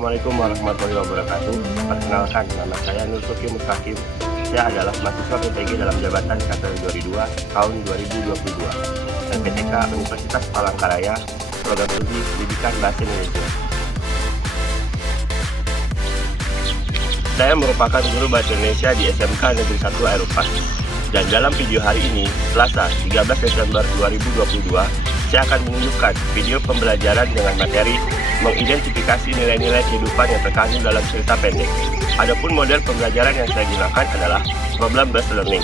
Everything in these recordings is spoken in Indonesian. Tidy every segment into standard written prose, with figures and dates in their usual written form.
Assalamualaikum warahmatullahi wabarakatuh. Perkenalkan, nama saya Nur Sufi Mustaqim. Saya adalah mahasiswa PTG dalam jabatan kategori 2 tahun 2022 LPTK Universitas Palangkaraya, program studi Pendidikan Bahasa Indonesia. Saya merupakan guru bahasa Indonesia di SMK Negeri 1 Aeropas. Dan dalam video hari ini, Selasa 13 Desember 2022, saya akan menunjukkan video pembelajaran dengan materi mengidentifikasi nilai-nilai kehidupan yang terkandung dalam cerita pendek. Adapun model pembelajaran yang saya gunakan adalah problem based learning.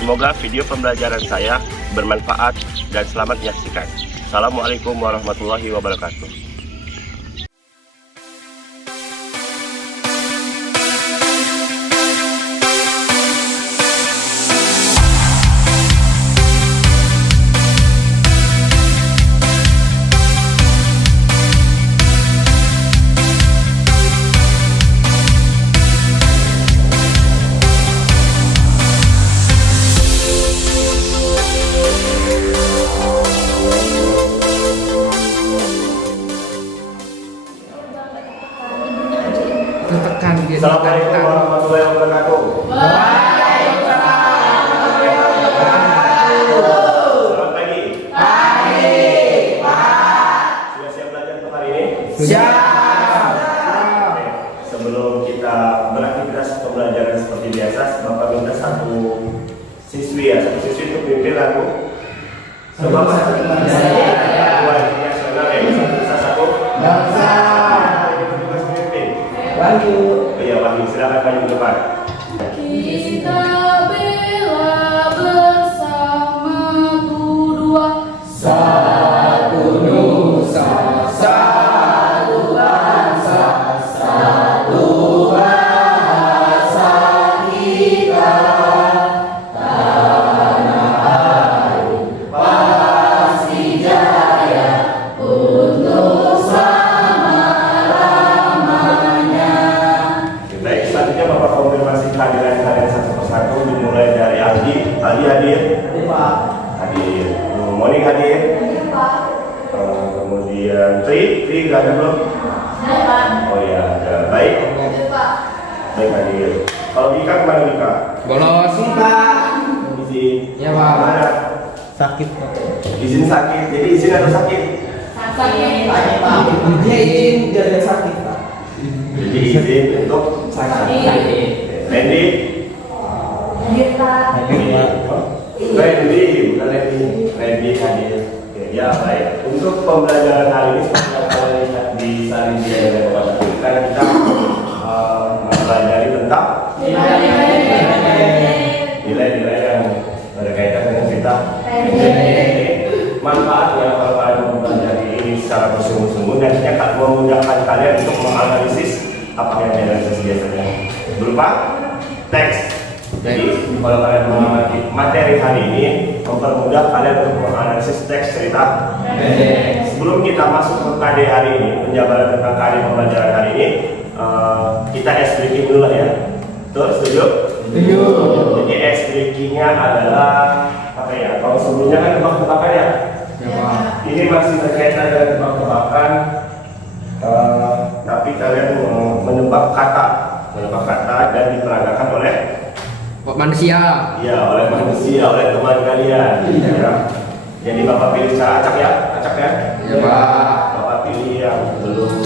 Semoga video pembelajaran saya bermanfaat dan selamat menyaksikan. Assalamualaikum warahmatullahi wabarakatuh. Assalamualaikum warahmatullahi wabarakatuh. Selamat pagi. Sudah siap belajar untuk hari ini? Siap. Oke. Sebelum kita beraktivitas pembelajaran seperti biasa, Bapak minta satu siswi untuk pimpin lagu. Sebab nasional ya, bisa satu. Wahyu. Iya, Wahyu, silakan maju ke depan. Kita bela bersama dua. Satu nusa, satu bangsa, satu bahasa kita. Tanah air pasti jaya untuk Baik, selanjutnya Bapak konfirmasi kehadiran kalian satu persatu, dimulai dari Aldi. Aldi hadir? Pak. Hadir. Monik hadir? Kemudian Tri nggak ada belum? Oh iya, ada. Baik. Baik hadir. Kalau Dika kemana Dika? Bolos. Pak. Izin. Ya, Pak. Mana? Sakit, Pak. Izin sakit. Jadi izin atau sakit? Tanya, Pak. Dia izin dia sakit, Pak. Jadi izin untuk Sakit. Randy. Randy, bukan Randy. Randy hadir. Oke, ya baik. Untuk pembelajaran hari ini seperti yang kalian lihat di salin dia yang Bapak karena kita mempelajari tentang nilai-nilai yang berkaitan dengan cerita. Manfaatnya kalau kalian mempelajari ini secara bersungguh-sungguh dan akan memudahkan kalian untuk menganalisis apa yang dianalisis biasanya berupa teks. Jadi kalau kalian mengamati materi hari ini mempermudah kalian untuk menganalisis teks cerita. Sebelum kita masuk ke KD hari ini, penjabaran tentang KD pembelajaran hari ini, kita ice breaking dulu lah ya. Tuh, setuju? Setuju. Jadi ice breakingnya adalah apa ya? Kalau sebelumnya kan tebak-tebakan ya. Ini masih berkaitan dengan tebak-tebakan, tapi kalian menebak kata dan diperagakan oleh Manusia. ya, oleh manusia, oleh teman kalian. Ya. Jadi Bapak pilih cara acak ya. Ya, Pak. Bapak pilih yang belum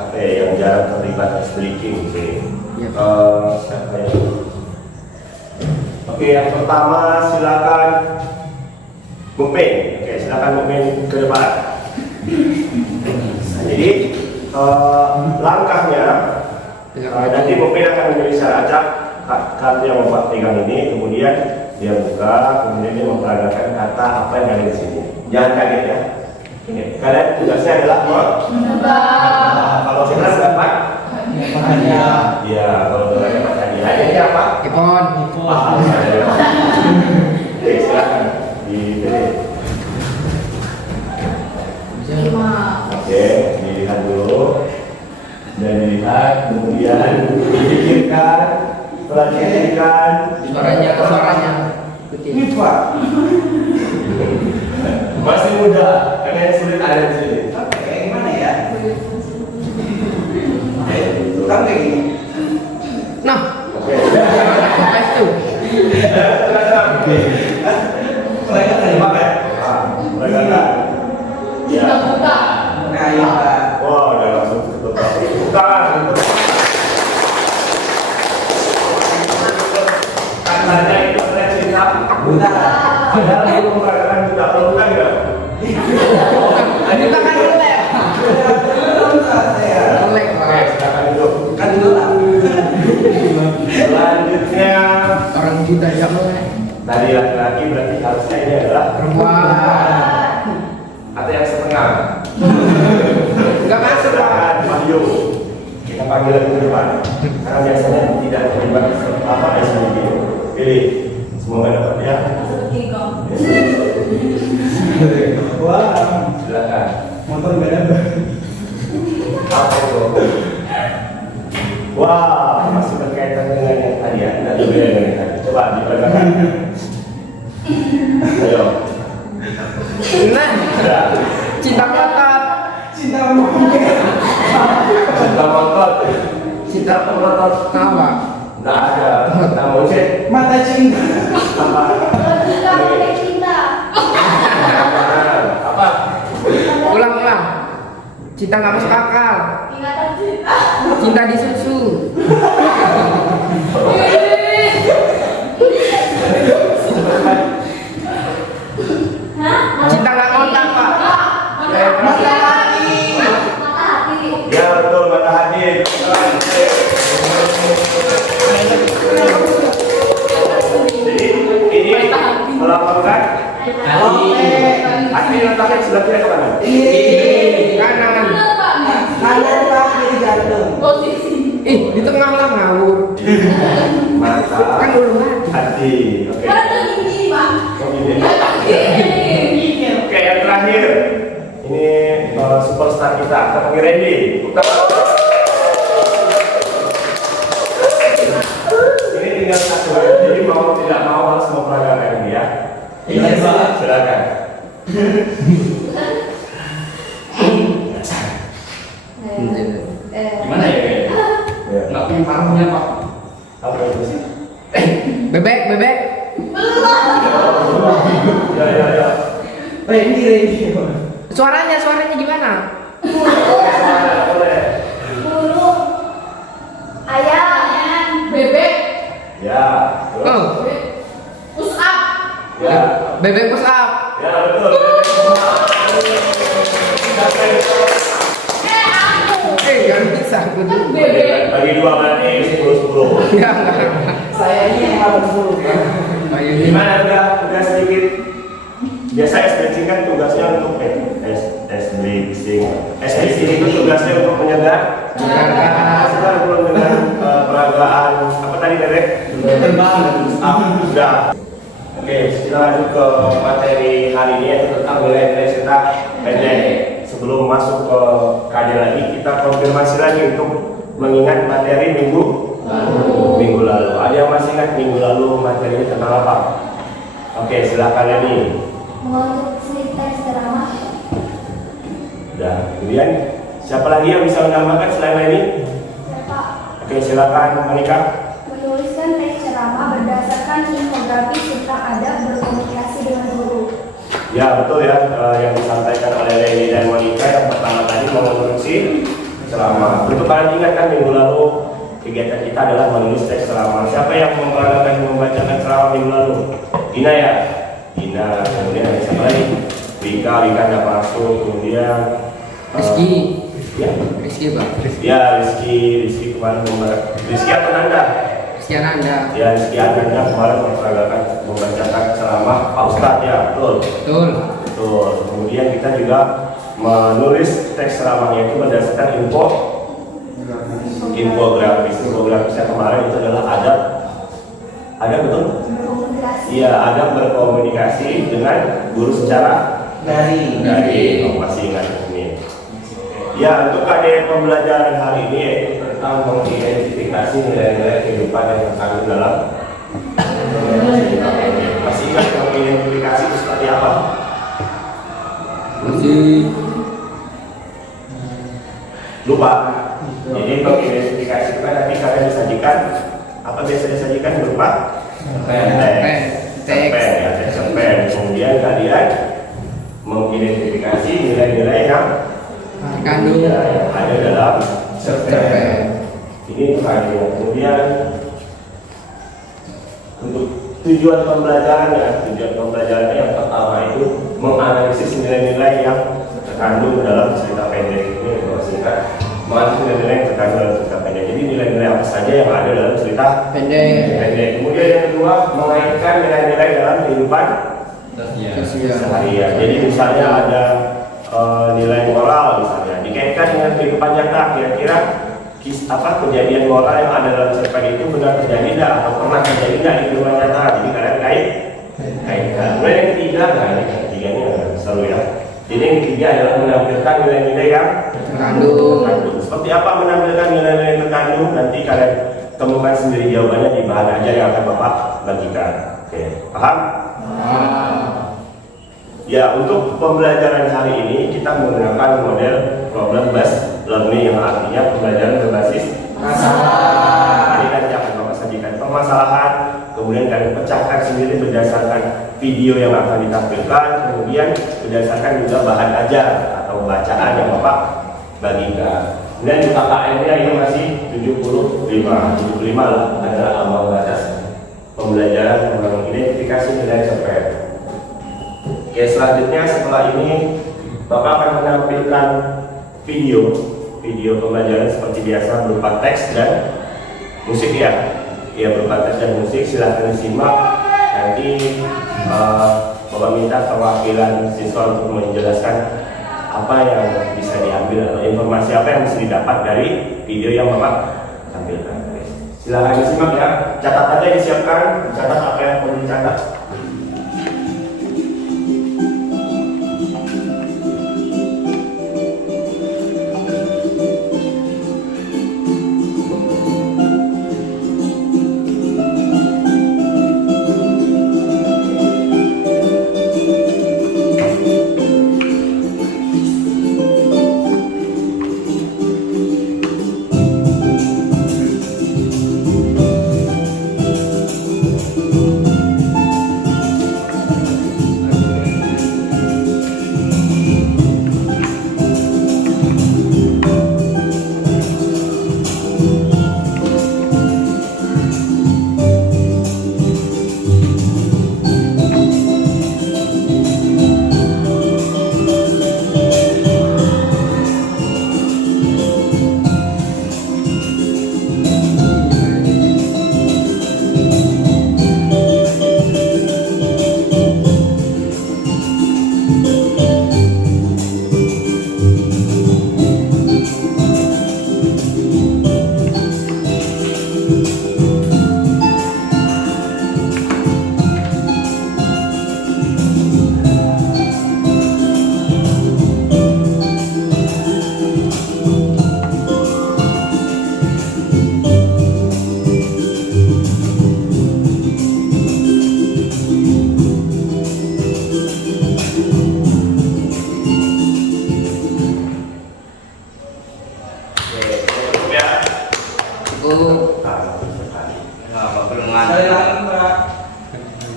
apa ya, yang jarang terlibat speaking. Siapa ya? Oke, yang pertama silakan Mupin. Oke, silakan Mupin ke depan. Nah, jadi langkahnya nanti Mupin akan memilih cara acak kartu yang Bapak pegang ini, kemudian dia buka, kemudian dia memperagakan kata apa yang ada di sini. Jangan kaget ya. Oke, kalian tugasnya adalah kalau jelas dapat hadiah. Iya, kalau dapat hadiah. Hadiahnya apa? Ipon. Oke, silakan dipilih. Oke, dilihat dulu dan dilihat, kemudian dipikirkan, perhatikan Suaranya. Ini Pak. Masih muda, karena yang sulit ada di sini. Kayak gimana ya? Ya. Buka. Nah, iya Pak. Wah, udah langsung ketutup. Buka. Katanya itu cinta. Buta. Padahal itu mengatakan buta, kalau bukan ya. Buta kan melek. Buta saya. Oke, silakan duduk. Kan dulu lah. Selanjutnya Orang buta ya melek. tadi laki-laki berarti harusnya ini adalah Perempuan. atau yang setengah. Enggak masuk Pak. Silakan Mario. Kita panggil lagi ke depan. Karena biasanya tidak terlibat apa ada sendiri. Pilih. Semoga dapat ya. Wah, Silakan. motor enggak ada. Apa itu? Wah, masih berkaitan dengan yang tadi ya. Tidak berbeda dengan yang tadi. Coba diperagakan. Ayo. Nah, Sudah. cinta melotot. Cinta melotot. Cinta motor. Cinta melotot tawa. Tidak ada. Cinta musik. Mata cinta. Apa? Cinta pakai cinta. Apa? Ulang. Cinta nggak masuk akal. Ingatan cinta. Cinta di susu. Hah? Cinta nggak kontak Pak. Mata hati. Mata hati. Ya betul, mata hati. Jadi ini melaporkan hati letaknya sebelah kiri ke mana? Kanan. Bener Pak. Kanan Pak, kiri jantung. Posisi. Di tengah lah ngawur. Mata Kan dulu mati. hati. Oke. Mana gini Pak? Oh, ini. Gini. Oke, yang terakhir. Ini superstar kita, kita panggil Randy. Buka. Ini tinggal satu. Jadi mau tidak mau harus memperagakan ini ya. Iya, Pak. Silakan. Gimana ya kayaknya? Ya. Nggak punya paruhnya Pak. Apa itu sih? Bebek. Ya. Randy. Suaranya gimana? Boleh. Burung. Ayam. Bebek. Ya. Terus? Oh, Push up. Ya. bebek push up. Ya betul. Gak bisa aku Kan dulu. bebek. Bagi dua berarti 10-10. Enggak. Saya ini yang harus dulu. Ayo Gimana udah sedikit. Biasa stretching kan tugasnya untuk stretching itu tugasnya untuk menyegar. Sekarang belum dengan peragaan apa tadi Derek? Sudah. Oke, kita lanjut ke materi hari ini yaitu tentang nilai cerita pendek. Sebelum masuk ke kajian lagi, kita konfirmasi lagi untuk mengingat materi minggu lalu. Ada yang masih ingat minggu lalu materinya tentang apa? Oke, silakan Leni. Mengonstruksi teks drama. Udah. Kemudian siapa lagi yang bisa menambahkan selain Leni? Siapa? Oke, silakan Monica. Menuliskan teks ceramah berdasarkan infografis serta adab berkomunikasi dengan guru. Ya betul ya, yang disampaikan oleh Leni dan Monica yang pertama tadi mengonstruksi ceramah. Untuk kalian ingat kan minggu lalu kegiatan kita adalah menulis teks ceramah. Siapa yang membacakan ceramah minggu lalu? Dina ya? Dina, kemudian ada siapa lagi? Wika tidak masuk, kemudian Rizky. Ya, Rizky Bang. ya Rizky kemarin Rizky atau Nanda? Rizky Ananda. Ya Rizky Nanda kemarin membacakan ceramah Pak Ustadz ya, betul. Betul. Betul. Kemudian kita juga menulis teks ceramahnya itu berdasarkan infografis. Infografisnya kemarin itu adalah ada betul? Berkomunikasi. Iya, ada berkomunikasi dengan guru secara Dari. masih ingat ini. Ya, untuk KDN pembelajaran hari ini yaitu tentang mengidentifikasi nilai-nilai kehidupan yang terkandung dalam masih ingat mengidentifikasi itu seperti apa? Masih. Lupa. Jadi mengidentifikasi itu kan nanti kalian disajikan apa biasa disajikan berupa teks ya, teks cerpen. Kemudian kalian mengidentifikasi nilai-nilai yang Kandung ada dalam cerpen. cerpen. Ini pertanyaan. Kemudian untuk tujuan pembelajarannya yang pertama itu menganalisis nilai-nilai yang terkandung dalam cerita pendek. Ini kalau singkat, menganalisis nilai-nilai yang terkandung dalam cerita pendek. Jadi nilai-nilai apa saja yang ada dalam cerita pendek. Kemudian yang kedua, mengaitkan nilai-nilai dalam kehidupan sehari-hari. Jadi misalnya ada nilai moral misalnya dikaitkan dengan kehidupan nyata, kira-kira kejadian moral yang ada dalam cerpen itu benar terjadi tidak atau pernah terjadi tidak di kehidupan nyata. Jadi kalian kaitkan. Kemudian yang ketiga, ini selalu ya. Jadi yang ketiga adalah menampilkan nilai-nilai yang terkandung. Seperti apa menampilkan nilai-nilai yang terkandung? Nanti kalian temukan sendiri jawabannya di bahan ajar yang akan Bapak bagikan. Oke, paham? Ya, untuk pembelajaran hari ini kita menggunakan model problem based learning yang artinya pembelajaran berbasis masalah. Jadi nanti akan Bapak sajikan permasalahan, kemudian kalian pecahkan sendiri berdasarkan video yang akan ditampilkan, kemudian berdasarkan juga bahan ajar atau bacaan yang Bapak bagikan. Dan KKM-nya ini masih 75 lah adalah ambang batas pembelajaran mengidentifikasi nilai cerpen. Oke, selanjutnya setelah ini Bapak akan menampilkan video pembelajaran seperti biasa berupa teks dan musik ya. Ya, berupa teks dan musik, silahkan disimak. Nanti Bapak minta perwakilan siswa untuk menjelaskan apa yang bisa diambil atau informasi apa yang bisa didapat dari video yang Bapak tampilkan. Silahkan disimak ya. Catatannya disiapkan, catat apa yang perlu dicatat.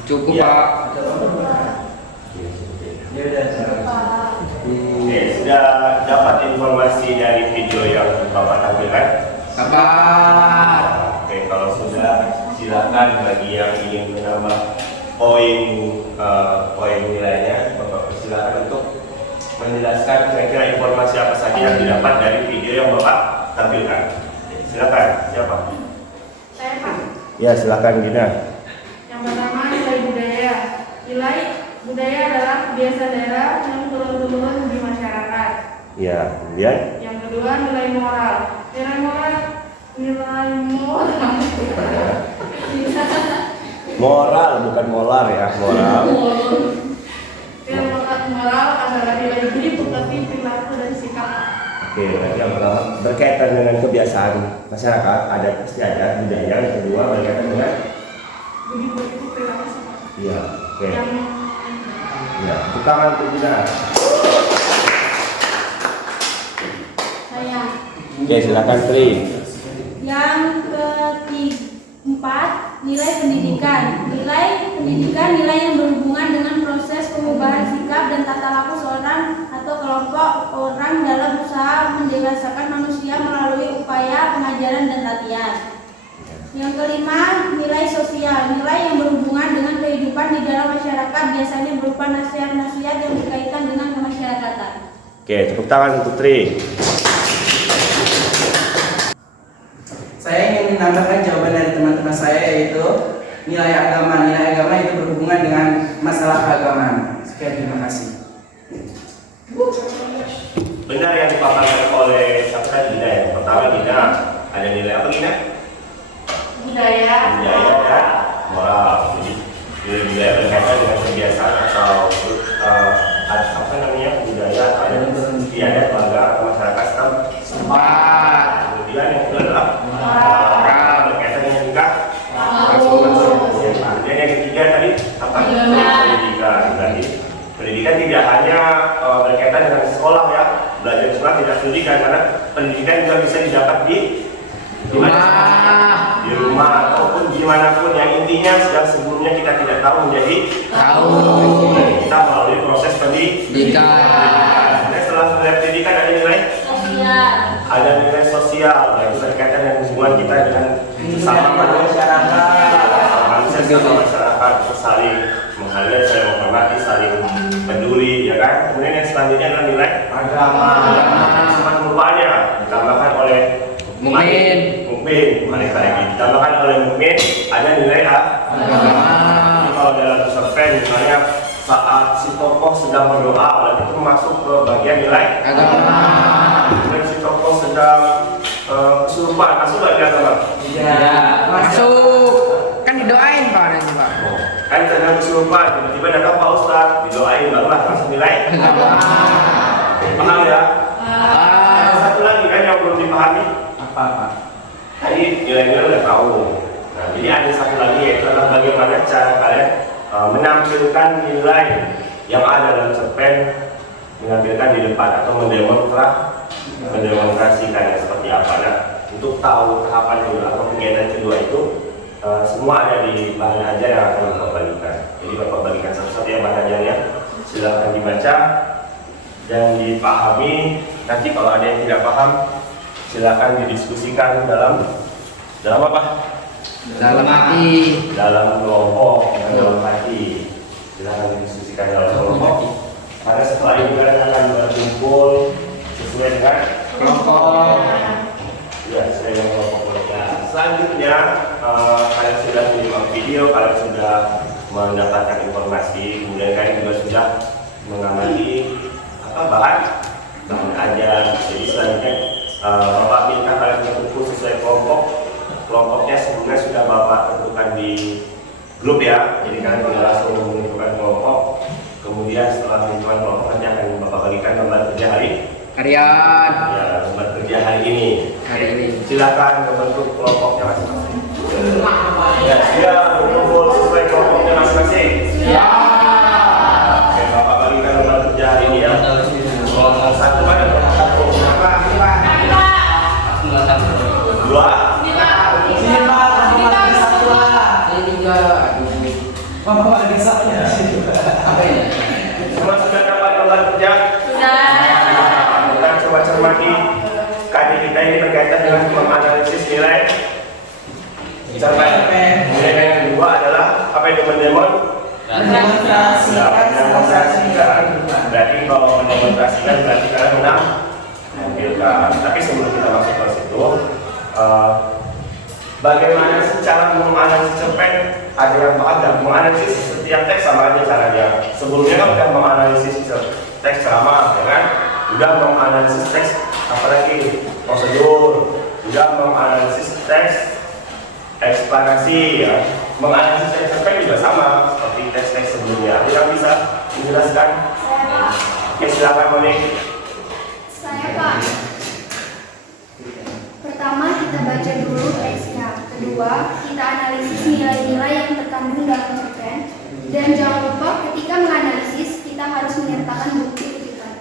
Cukup ya. Pak. Oke, sudah dapat informasi dari video yang Bapak tampilkan? Dapat. Oke, kalau sudah silakan bagi yang ingin menambah poin nilainya, Bapak persilakan untuk menjelaskan kira-kira informasi apa saja yang didapat dari video yang Bapak tampilkan. Oke, silakan, siapa? Saya Pak. Ya, silakan Gina. Yang pertama nilai budaya. Nilai budaya adalah kebiasaan daerah yang turun-temurun di masyarakat. Ya, kemudian Yang kedua nilai moral. Nilai moral moral bukan molar ya, moral. Nilai moral adalah nilai budi, pekerti, perilaku dan sikap. Oke, berarti yang pertama berkaitan dengan kebiasaan masyarakat, ada pasti ada budaya. Yang kedua berkaitan dengan Budi, pekerti, perilaku, sikap. iya, oke. Yang Ya, tepuk tangan untuk Gina. saya. Oke, silakan Tri. Yang keempat, nilai pendidikan. Nilai pendidikan nilai yang berhubungan dengan proses proses perubahan sikap dan tata laku seorang atau kelompok orang dalam usaha mendewasakan manusia melalui upaya pengajaran dan latihan. Yang kelima, nilai sosial. Nilai yang berhubungan dengan kehidupan di dalam masyarakat biasanya berupa nasihat-nasihat yang berkaitan dengan kemasyarakatan. Oke, tepuk tangan Putri. Saya ingin menambahkan jawaban dari teman-teman saya, yaitu nilai agama. Nilai agama itu berhubungan dengan masalah keagamaan. Sekian, terima kasih. Benar yang dipaparkan oleh siapa tadi? Dina yang pertama. Dina, ada nilai apa Dina? Budaya. Budaya dan moral. Jadi nilai budaya berkaitan dengan kebiasaan atau apa namanya budaya atau istiadat warga atau masyarakat Setempat. Kemudian yang kedua adalah moral berkaitan dengan juga kemudian yang ketiga tadi apa? Pendidikan. Berarti pendidikan tidak hanya berkaitan dengan sekolah ya. Belajar di sekolah tidak pendidikan, karena pendidikan juga bisa didapat di rumah ataupun dimanapun. Yang intinya yang sebelumnya kita tidak tahu menjadi Tahu. kita melalui proses pendidikan. Dan setelah selesai pendidikan ada nilai Sosial. ada nilai sosial, berarti berkaitan dengan hubungan kita dengan sesama masyarakat, sama masyarakat, saling menghargai, saling menghormati, saling peduli, ya kan? Kemudian yang selanjutnya adalah nilai agama. Semangat rupanya ditambahkan oleh Mukmin. Ditambahkan oleh mukmin ada nilai agama. Kalau dalam cerpen misalnya saat si tokoh sedang berdoa, berarti itu masuk ke bagian nilai Agama. Dan si tokoh sedang kesurupan, masuk bagian agama. Ya, Masuk. Kan didoain Pak nanti Pak. Kan sedang kesurupan, tiba-tiba datang Pak Ustadz, didoain, barulah masuk nilai Agama. paham ya? Ah. Ada satu lagi kan yang belum dipahami. apa? Tadi nilai-nilai udah tahu. Nah, jadi ada satu lagi, yaitu adalah bagaimana cara kalian menampilkan nilai yang ada dalam cerpen, menampilkan di depan atau mendemonstrasikannya seperti apa. Nah, untuk tahu tahapan kedua atau kegiatan kedua itu semua ada di bahan ajar yang akan Bapak bagikan. Jadi Bapak bagikan satu-satu yang bahan ajarnya, silakan dibaca dan dipahami. Nanti kalau ada yang tidak paham, silakan didiskusikan dalam apa? Dalam hati. Dalam kelompok, dalam hati. Silakan didiskusikan dalam kelompok. Karena setelah ini kalian akan berkumpul sesuai dengan kelompok. Ya, sesuai dengan kelompok. Selanjutnya, kalian sudah menyimak video, kalian sudah mendapatkan informasi, kemudian kalian juga sudah mengamati bahan ajar. Jadi selanjutnya Bapak minta kalian berkumpul sesuai kelompok. Kelompoknya sebelumnya sudah Bapak tentukan di grup ya. Jadi kalian tinggal langsung menentukan kelompok. Kemudian setelah menentukan kelompok nanti akan Bapak bagikan gambar kerja Harian. ya, gambar kerja hari ini. Hari ini. Silakan membentuk kelompoknya masing-masing. Ya, siap berkumpul sesuai kelompoknya masing-masing. Oke, Bapak bagikan gambar kerja hari ini ya. Kelompok satu mana? Dua. Sini Pak, nomor satu lah. Ini juga. Bapak ada satu ya. Apa ini? Semua sudah dapat gambar kerja? Sudah. Kita coba cermati kaji kita ini berkaitan dengan menganalisis nilai. Cermat. Nilai yang kedua adalah apa itu mendemonstrasikan. Berarti kalau mendemonstrasikan berarti kalian menampilkan. Tapi sebelum kita masuk ke situ, bagaimana sih cara menganalisis cerpen? Ada yang paham dan menganalisis setiap teks sama aja caranya. Sebelumnya kan udah menganalisis teks ceramah, ya kan? Udah menganalisis teks apalagi prosedur, udah menganalisis teks eksplanasi, ya. Menganalisis teks cerpen juga sama seperti teks-teks sebelumnya. Ada yang bisa menjelaskan? Oke, silakan Monik. Saya Pak. Pertama kita baca dulu teksnya. Kedua kita analisis nilai-nilai yang terkandung dalam cerpen. Dan jangan lupa ketika menganalisis kita harus menyertakan bukti rujukan.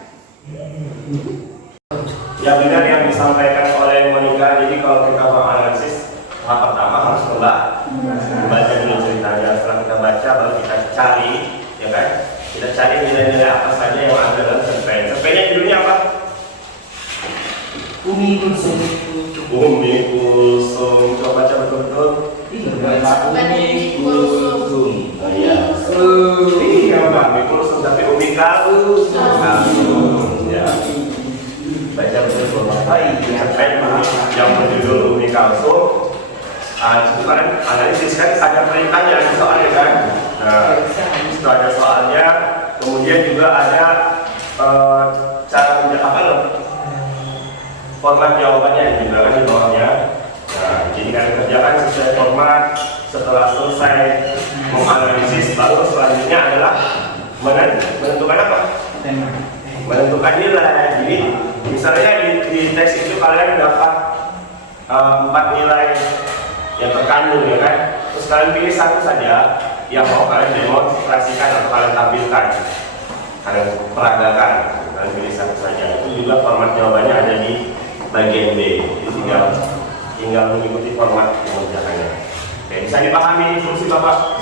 Ya benar yang disampaikan oleh Monika. Jadi kalau kita menganalisis tahap pertama harus membaca dulu ceritanya. Setelah kita baca baru kita cari, ya kan? Kita Kita cari nilai-nilai apa saja yang ada dalam cerpen. Cerpennya judulnya apa? Umi Kulsum. Umi Kulsum. Coba baca betul-betul. Umi Kulsum. Oh, iya. Iya, Mbak. Umi Kulsum tapi Umi Kulsum. Ya. Baca betul-betul. Cerpen yang berjudul Umi Kulsum. Itu kan analisis kan ada perintahnya ada soalnya kan. Nah, itu ada soalnya. Kemudian juga ada cara apa loh? Format jawabannya juga kan di bawahnya. Nah, jadi kan kerjakan sesuai format. Setelah selesai menganalisis, lalu selanjutnya adalah menentukan apa? Menentukan nilai. Jadi misalnya di teks itu kalian dapat 4 nilai yang terkandung ya kan. Terus kalian pilih satu saja yang mau kalian demonstrasikan atau kalian tampilkan, kalian peragakan. Kalian pilih satu saja. Itu juga format jawabannya ada di bagian B. Jadi tinggal mengikuti format pengerjaannya. Oke, bisa dipahami fungsi Bapak?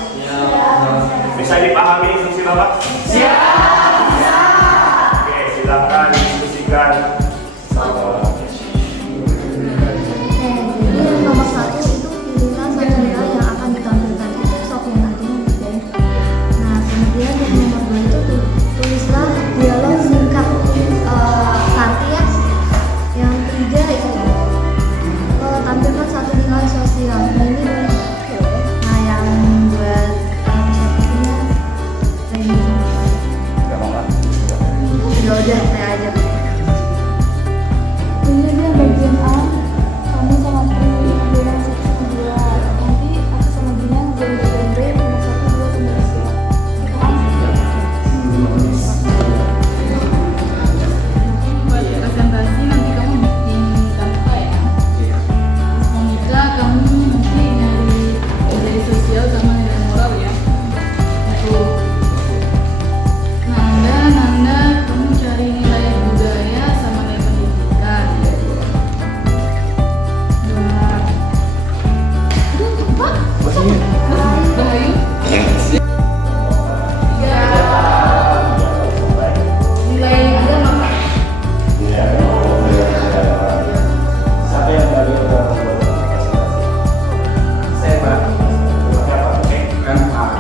Bisa dipahami fungsi Bapak? Oke, silakan diskusikan sama. Nomor 1 itu pilihlah satu nilai yang akan ditampilkan itu sok yang nantinya gitu. Nah kemudian yang nomor 2 itu tulislah dialog singkat. Nanti ya yang 3 itu tampilkan satu nilai sosial. Nah ini nah yang buat pesertanya udah saya aja. Ini dia bagian A. Kamu sama pilih dengan 1, 2. Nanti aku sama Dina jadi bagian B nomor 1, 2 Indonesia. Buat presentasi nanti kamu bikin tanpa ya. Semoga kamu nanti dari sosial sama nilai moral ya. Untuk Nanda kamu cari nilai budaya sama nilai pendidikan. Bahayu. Nilai agama Pak. Siapa yang dari presentasi? Saya Pak. Kan Pak.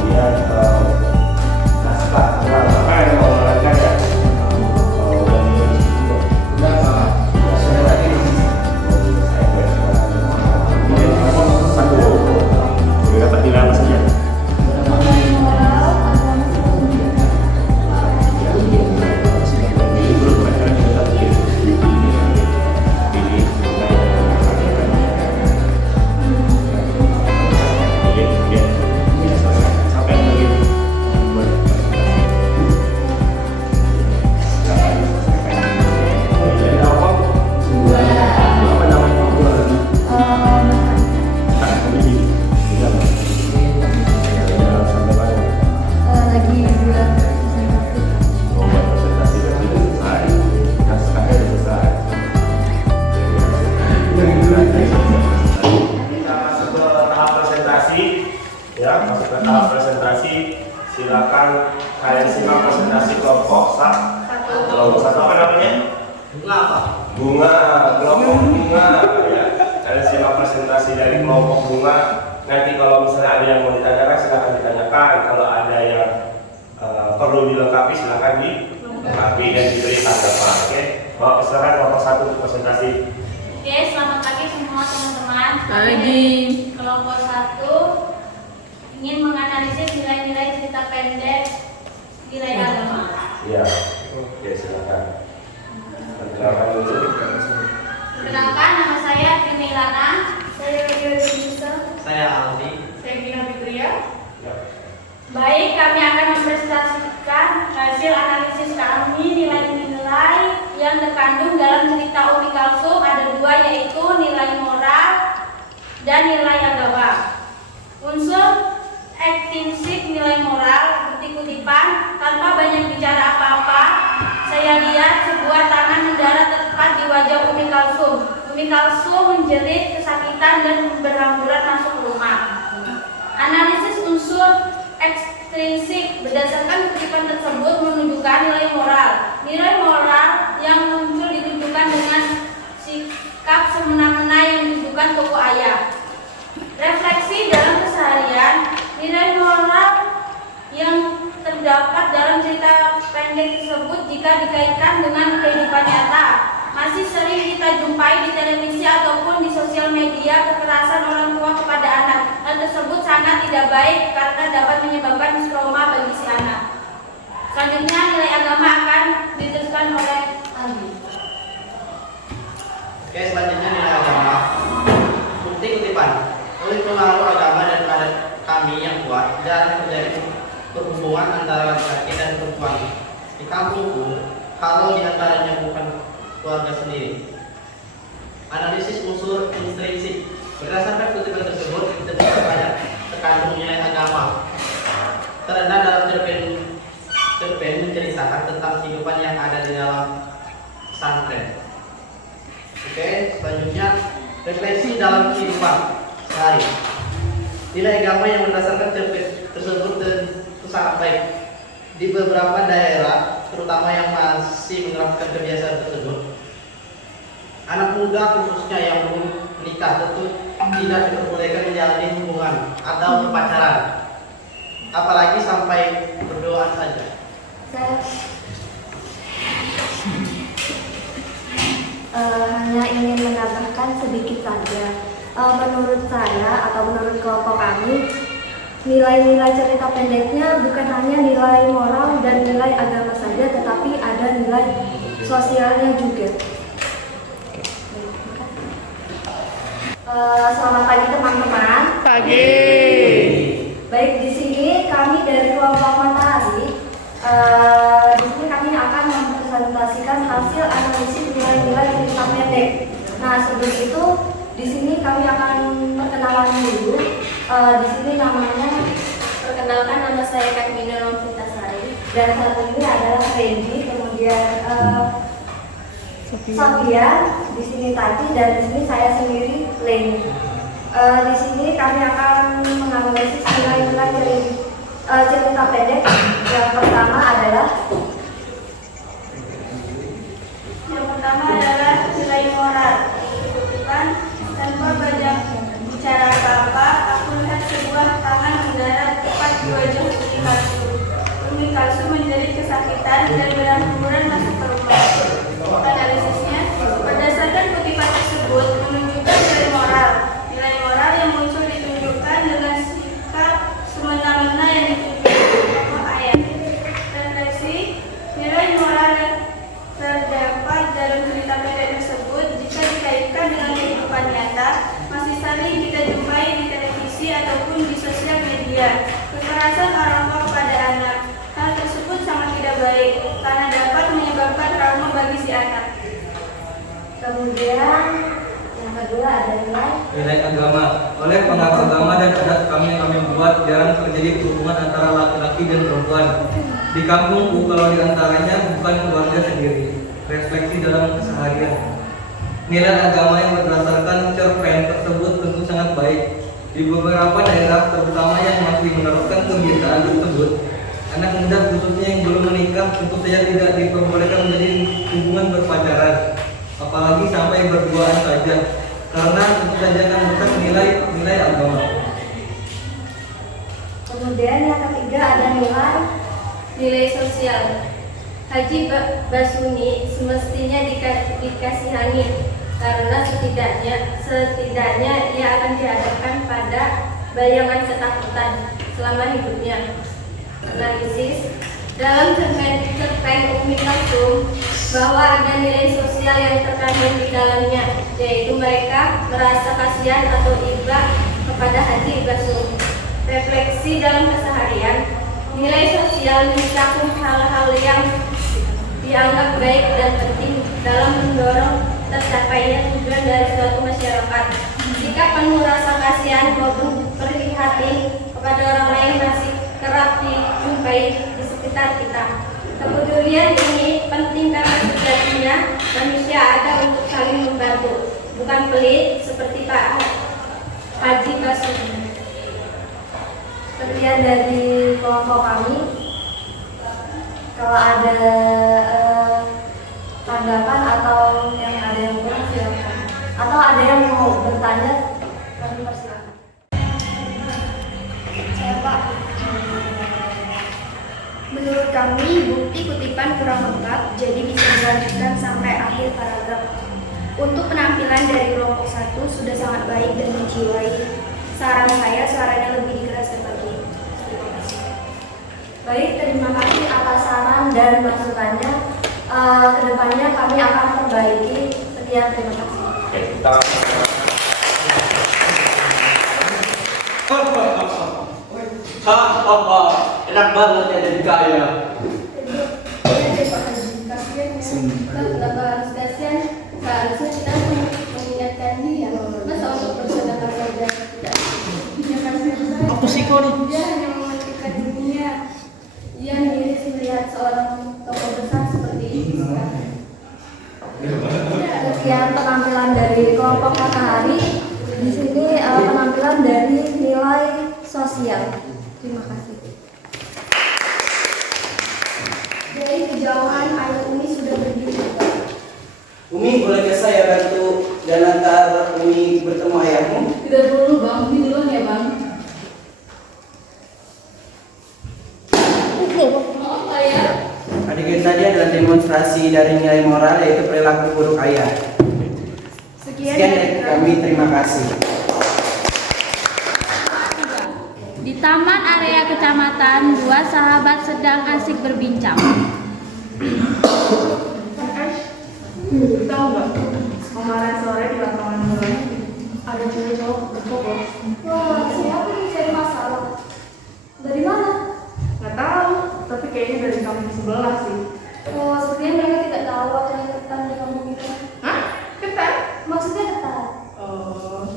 Kemudian naskah. Apa yang mau melakukan ya? Enggak Pak. Sudah tadi. Satu. Sudah dapat nilai apa saja? Ini belum bacaan kita pilih. Pilih nilai yang akan kita Kemudian selesai. Sampai lagi buat presentasi. Silakan selesaikan. Nilai apa? Apa namanya? Sampai mana? Lagi buat presentasi. Oh, buat presentasi kan sudah selesai. Naskahnya sudah selesai. Kita masuk ke tahap presentasi. Ya, masuk ke tahap presentasi. Silakan kalian simak presentasi kelompok kelompok 1 apa namanya? Bunga, kelompok bunga. Ya. Kalian simak presentasi dari kelompok bunga. Nanti kalau misalnya ada yang mau ditanyakan silakan ditanyakan. Kalau ada yang perlu dilengkapi silakan dilengkapi dan diberi tanggapan. Oke, silakan kelompok 1 untuk presentasi. Oke, selamat pagi semua teman-teman. Pagi. Kelompok 1 ingin menganalisis nilai-nilai cerita pendek nilai agama. Iya, oke silakan. Perkenalkan dulu. Perkenalkan, nama saya Trimilana. Saya Rio Denisa. Saya Aldi. Saya Gina Fitria. Ya. Baik, kami akan mempresentasikan hasil analisis kami nilai-nilai yang terkandung dalam cerita Umi Kulsum. Ada 2, yaitu nilai moral dan nilai agama. Unsur ekstrinsik nilai moral kutip-kutipan tanpa banyak bicara apa-apa. Saya lihat sebuah tangan mendarat tepat di wajah Umi Kulsum. Umi Kulsum menjerit kesakitan dan berhamburan masuk rumah. Analisis unsur ekstrinsik. Berdasarkan kutipan tersebut menunjukkan nilai moral. Nilai moral yang muncul ditunjukkan dengan sikap semena-mena yang ditunjukkan tokoh ayah. Refleksi dalam keseharian. Nilai moral yang terdapat dalam cerita pendek tersebut jika dikaitkan dengan kehidupan nyata masih sering kita jumpai di televisi ataupun di sosial media. Kekerasan orang tua kepada anak. Hal tersebut sangat tidak baik karena dapat menyebabkan trauma bagi si anak. Selanjutnya nilai agama akan diteruskan oleh Aldi. Oke, selanjutnya nilai agama. Bukti kutipan. Oleh pengaruh agama dan adat kami yang kuat, jarang terjadi perhubungan antara laki-laki dan perempuan. Di kampungku, kalau diantaranya bukan keluarga sendiri. Analisis unsur intrinsik. Berdasarkan kutipan tersebut, terdapat terkandung nilai agama. Terdapat dalam cerpen menceritakan tentang kehidupan yang ada di dalam pesantren. Oke, selanjutnya refleksi dalam kehidupan sehari. Nilai agama yang berdasarkan cerpen tersebut sangat baik. Di beberapa daerah, terutama yang masih menerapkan kebiasaan tersebut, anak muda khususnya yang belum menikah tentu tidak diperbolehkan menjalani hubungan atau berpacaran, apalagi sampai berdoa saja. Hanya ingin menambahkan sedikit saja. Menurut saya atau menurut kelompok kami, nilai-nilai cerita pendeknya bukan hanya nilai moral dan nilai agama saja, tetapi ada nilai sosialnya juga. Selamat pagi teman-teman. Pagi. Baik, di sini kami dari kelompok Matahari. Di sini kami akan mempresentasikan hasil analisis nilai-nilai cerita pendek. Nah, sebelum itu di sini kami akan perkenalan dulu. Di sini namanya, perkenalkan, nama saya Kakmina Nomfitasari dan satu ini adalah Randy, kemudian Sofian, di sini Tati, dan di sini saya sendiri Leni. Di sini kami akan menganalisis nilai-nilai cerita pendek. Yang pertama adalah nilai moral. Kutipan, tanpa banyak bicara apa-apa, aku melihat sebuah tangan mendarat tepat di wajah Umi Kalsum. Umi Kalsum menjadi kesakitan dan berhamburan masuk ke rumah. Analisisnya, berdasarkan kutipan tersebut menunjukkan nilai moral. Nilai moral yang muncul ditunjukkan dengan sikap semena-mena yang ditunjukkan tokoh ayat. Refleksi, nilai moral yang terdapat dalam cerita pendek tersebut jika dikaitkan dengan kehidupan nyata masih sering kita jumpai di televisi ataupun di sosial media. Kekerasan orang tua kepada anak. Hal tersebut sangat tidak baik karena dapat menyebabkan trauma bagi si anak. kemudian yang kedua ada nilai agama. Oleh pengaruh agama dan adat kami yang kami buat, jarang terjadi hubungan antara laki-laki dan perempuan. Di kampungku, kalau diantaranya bukan keluarga sendiri. Refleksi dalam keseharian. Nilai agama yang berdasarkan cerpen tersebut tentu sangat baik. Di beberapa daerah, terutama yang masih menerapkan kebiasaan tersebut, anak muda khususnya yang belum menikah tentu saja tidak diperbolehkan menjadi hubungan berpacaran, apalagi sampai berduaan saja, karena tentu saja akan merusak nilai agama. Kemudian yang ketiga ada nilai sosial. Haji Basuni semestinya dikasihani karena setidaknya ia akan dihadapkan pada bayangan ketakutan selama hidupnya. Analisis dalam cerpen Umi Kalsum bahwa ada nilai sosial yang terkandung di dalamnya, yaitu mereka merasa kasihan atau iba kepada Haji Basuni. Refleksi dalam keseharian, nilai sosial mencakup hal-hal yang dianggap baik dan penting dalam mendorong tercapainya tujuan dari suatu masyarakat. Sikap penuh rasa kasihan maupun prihatin kepada orang lain masih kerap dijumpai di sekitar kita. Kepedulian ini penting karena sejatinya manusia ada untuk saling membantu, bukan pelit seperti Pak Haji Basuni. pengertian dari kelompok kami. Kalau ada tanggapan atau yang ada yang kurang silakan. Atau ada yang mau bertanya, kami persilakan. Saya Pak. Menurut kami bukti kutipan kurang lengkap, jadi bisa dilanjutkan sampai akhir paragraf. Untuk penampilan dari kelompok 1 sudah sangat baik dan menjiwai. Saran saya suaranya lebih dikeraskan lagi. Terima kasih. Baik, terima kasih atas saran dan masukannya. Kedepannya kami akan perbaiki. Sekian, terima kasih. Oke, kita Enak banget ya jadi kaya. Kenapa harus kasihan? Seharusnya kita mengingatkan dia. Masa untuk bersedekah saja tidak? Apa sih kau nih? Dia hanya mematikan dunia. Ia miris melihat seorang tokoh besar seperti ini. Sekian penampilan dari kelompok Matahari. Di sini penampilan dari nilai sosial. Terima kasih. Dari kejauhan ayah Umi sudah berdiri. Umi, bolehkah saya bantu dan antar Umi bertemu ayahmu? Tidak perlu bang, ini duluan ya bang. Maaf ayah. Adegan tadi adalah demonstrasi dari nilai moral yaitu perilaku buruk ayah. Sekian dari kami, terima kasih. Di taman area kecamatan, dua sahabat sedang asik berbincang. Tahu nggak? Kemarin sore di lapangan bola ada cewek cowok berkobor. Wah, siapa yang cari masalah? Dari mana? Nggak tahu, tapi kayaknya dari kampung sebelah sih. Oh, sepertinya mereka tidak tahu apa yang ketan di kampung kita. Hah? Ketan? Maksudnya ketan. Oh.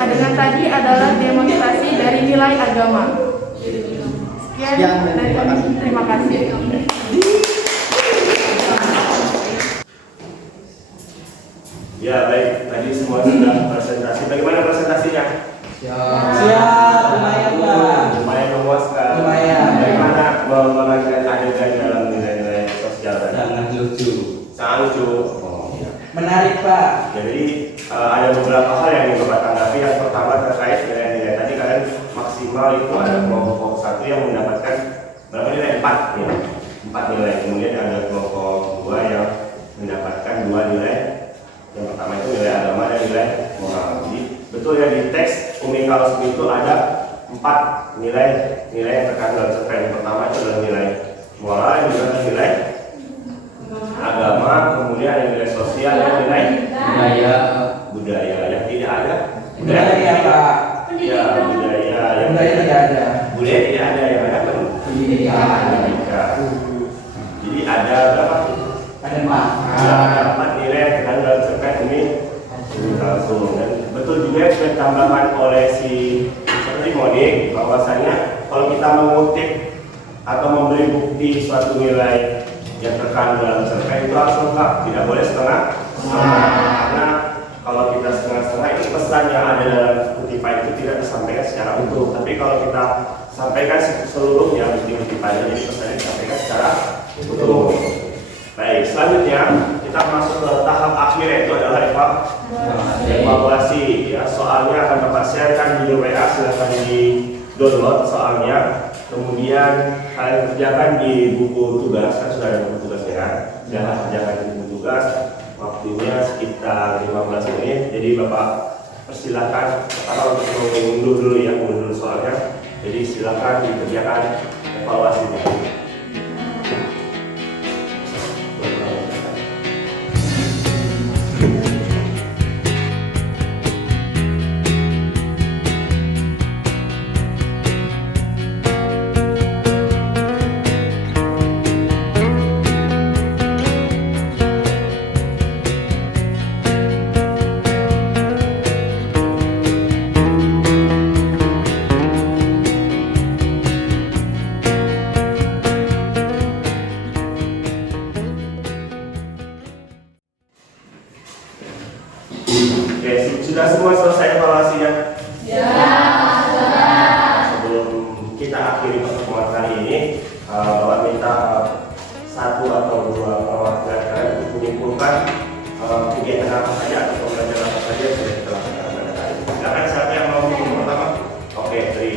Adegan tadi adalah demonstrasi dari nilai agama. Sekian dari kami, terima kasih. ya baik, tadi semua sudah presentasi. Bagaimana presentasinya? Siap, lumayan Pak. Lumayan memuaskan. Lumayan. Bagaimana membagikan adegan dalam nilai-nilai sosial tadi? Sangat lucu. Sangat lucu. Oh, ya. Menarik Pak. Jadi ada beberapa hal yang Bapak tanggapi. Yang pertama terkait nilai-nilai tadi kalian maksimal itu ada kelompok 1 yang mendapatkan berapa nilai? 4 ya. 4 nilai. Kemudian ada kelompok 2 yang mendapatkan 2 nilai. Yang pertama itu nilai agama dan nilai moral. Jadi betul ya di teks Umi Kalos itu ada 4 nilai yang terkandung dalam cerpen. Yang pertama itu adalah nilai moral, yang kedua adalah nilai agama, kemudian ada nilai sosial dan nilai budaya. Yang tidak ada Budaya Pak. ya budaya yang Budaya tidak ada. budaya tidak ada yang ada kan Pendidikan. jadi ada berapa? Ada Pak. Ada 4 nilai yang terkandung dalam cerpen Umi langsung. Dan betul juga yang sudah ditambahkan oleh si Monik bahwasanya kalau kita mengutip atau memberi bukti suatu nilai yang terkandung dalam cerpen itu harus lengkap, tidak boleh setengah. Karena kalau kita setengah-setengah itu pesan yang ada dalam kutipan itu tidak disampaikan secara utuh. Tapi kalau kita sampaikan seluruhnya bukti kutipannya, jadi pesannya disampaikan secara utuh. Baik, selanjutnya kita masuk ke tahap akhir yaitu adalah evaluasi. Ya, soalnya akan Bapak sharekan di WA, silahkan di download soalnya. Kemudian kalian kerjakan di buku tugas, kan sudah ada buku tugasnya kan? Jangan kerjakan di buku tugas. Waktunya sekitar 15 menit. Jadi Bapak persilakan kalau untuk mengunduh dulu ya, mengunduh dulu soalnya. Jadi silakan dikerjakan evaluasinya. akhiri pertemuan kali ini. Bapak minta satu atau dua perwakilan kalian untuk menyimpulkan kegiatan apa saja atau pembelajaran apa saja yang sudah kita lakukan pada hari ini. Silakan, siapa yang mau ngomong pertama? Oke, Tri.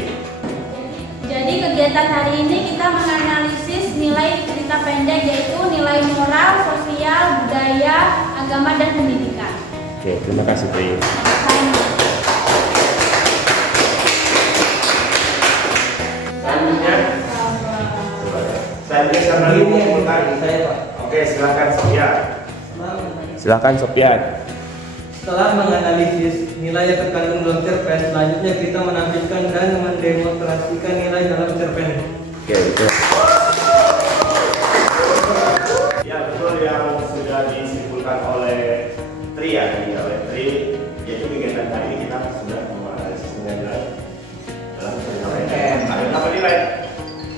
Jadi kegiatan hari ini kita menganalisis nilai cerita pendek, yaitu nilai moral, sosial, budaya, agama, dan pendidikan. Oke, terima kasih Tri. Selanjutnya siapa lagi mau mengumpulkan? Saya, Pak. Oke, silakan Sofyan. Silakan Sofyan. Setelah menganalisis nilai yang terkandung dalam cerpen, selanjutnya kita menampilkan dan mendemonstrasikan nilai dalam cerpen. Oke, betul. Ya, betul yang sudah disimpulkan oleh Tri ya, oleh Tri. Yaitu kegiatan hari ini kita sudah menganalisis nilai dalam cerpen. Ada berapa nilai?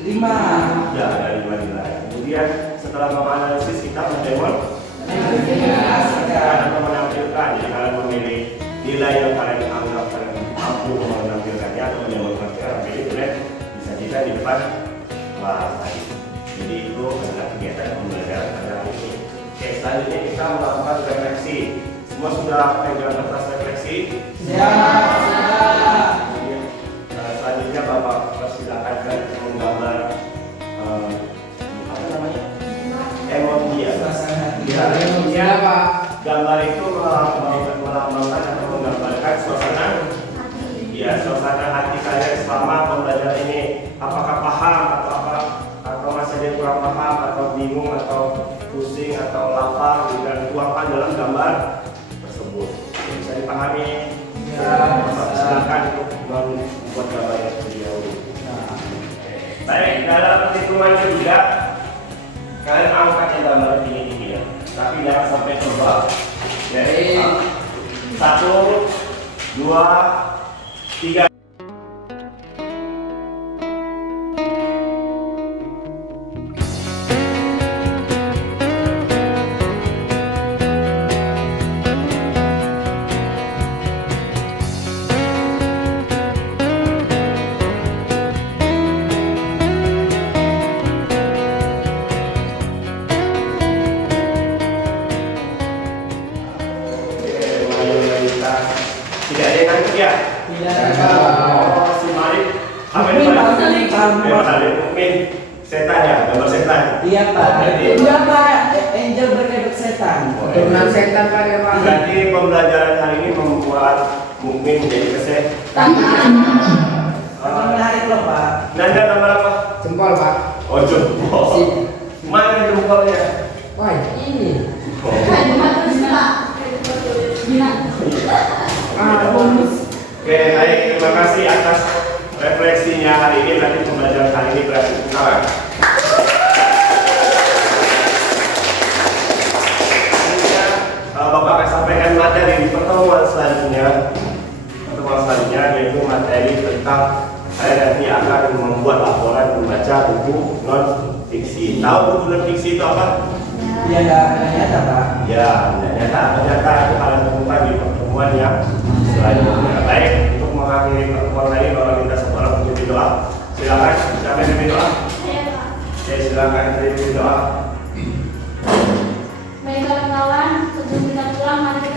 5. Ya, ada 5 nilai. Kemudian setelah menganalisis kita atau menampilkan, jadi kalian memilih nilai yang kalian anggap kalian mampu menampilkannya atau mendemonstrasikan, pilih boleh disajikan di depan kelas tadi. Jadi itu adalah kegiatan pembelajaran pada hari ini. Oke, selanjutnya kita melakukan refleksi. Semua sudah pegang kertas refleksi? Selanjutnya Bapak persilakan menggambar apa namanya? Emoji ya. Ya, gambar itu melambangkan atau menggambarkan suasana hati kalian selama pembelajaran ini. Apakah paham atau masih ada yang kurang paham atau bingung atau pusing atau lapar, dan tuangkan dalam gambar tersebut. Bisa dipahami? Silakan untuk membuat gambar yang lebih dahulu. Baik, dalam perhitungan kedua kalian angkat yang gambar tinggi-tinggi ya, tapi jangan sampai tebal. Jadi 1, 2, 3. Tidak ada yang nangkep ya? Oh, si Malik. Apa ini Malik? Mukmin. Setan ya, gambar setan. Iya Pak. Jadi- Iya Pak. Angel berkedok setan. Turunan setan Pak ya Pak. Jadi pembelajaran hari ini membuat Mukmin menjadi kesetan. Menarik loh Pak. Nanda gambar apa? Jempol Pak. Oh, jempol. Mana jempolnya? Wah ini. Bonus. Oke, baik, terima kasih atas refleksinya hari ini. Berarti pembelajaran hari ini berhasil sekarang. Bapak akan sampaikan materi di pertemuan selanjutnya. Yaitu materi tentang saya nanti akan membuat laporan membaca buku non fiksi. Tahu buku non fiksi itu apa? Iya enggak nyata Pak. Ya, ternyata itu kalian temukan di pertemuan yang selanjutnya. Baik, untuk mengakhiri pertemuan ini, Bapak minta semua orang memimpin doa. Silakan, siapa yang memimpin doa? Oke, silakan memimpin doa. Baik kawan-kawan, sebelum kita pulang, mari kita